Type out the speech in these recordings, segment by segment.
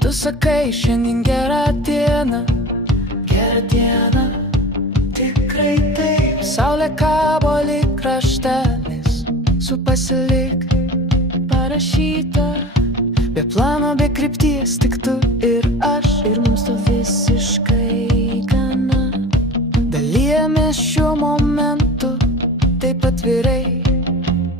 Tu sakai, šiandien gera diena, tikrai taip. Saulė kabo lyg kraštelis, su pasilik parašyta. Be plano, be krypties, tik tu ir aš. Ir mums to visiškai gana. Dalijamės šiuo momentu taip atvirai,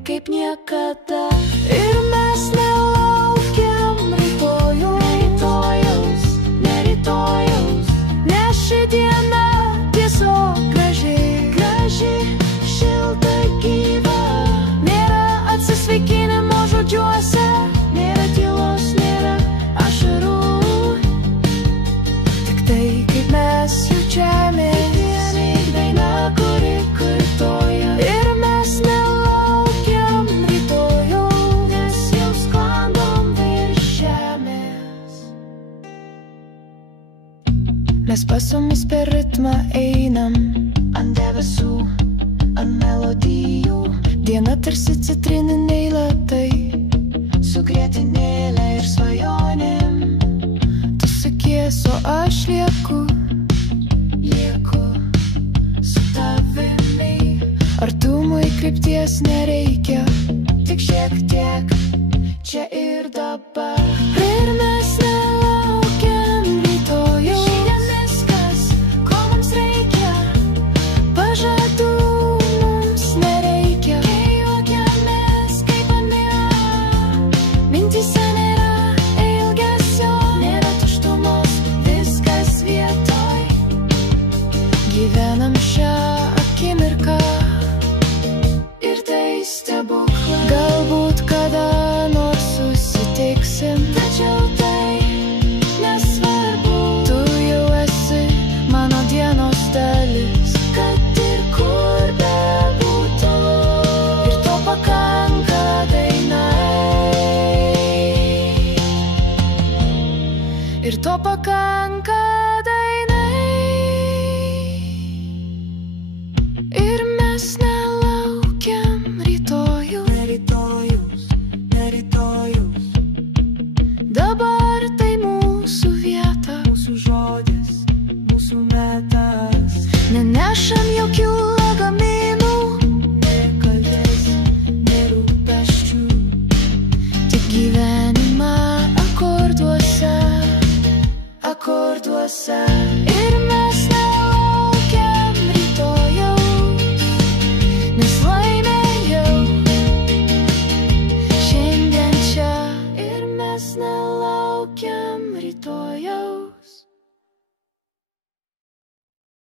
kaip niekada. Ir mes nelaukiam rytojaus, ne rytojaus, nes ši diena tiesiog graži, šilta, gyva. Nėra atsisveikinimo žodžiuose, nėra tylos, nėra ašarų. Tik tai, kaip mes jaučiamės, daina, kuri kartoja. Ir mes nelaukiam rytojaus, nes jau sklandom virš žemės. Mes pasomis per ritmą einam, ant debesų, ant melodijų. Diena tarsi citrininiai latai, su grietinėle ir svajonėm. Tu sakies, o aš lieku su tavimi. Artumui krypties nereikia, tik šiek tiek čia ir dabar. Ir mes nelaukiam rytojaus, šiandien viskas, ko mums reikia. Pažadų mums nereikia, kai juokiamės kaip ant miego. Mintyse nėra ilgesio, nėra tuštumos, viskas vietoj. Gyvenam šią akimirką ir tai stebuklas. Galbūt kada nors susitiksim, tačiau tai nesvarbu. Tu jau esi mano dienos dalis, kad ir kur bebūtų. Ir to pakanka dainai. Ir to pakanka dainai. Ir mes nelaukiam rytojaus, ne rytojaus. Dabar tai mūsų vieta, mūsų žodis, mūsų metas. Nenešam jokių lagaminų, nė kaltės, nė rūpesčių. Tik gyvenimą akorduose. Ir mes nelaukiam rytojaus, nes laimėjau šiandien čia. Ir mes nelaukiam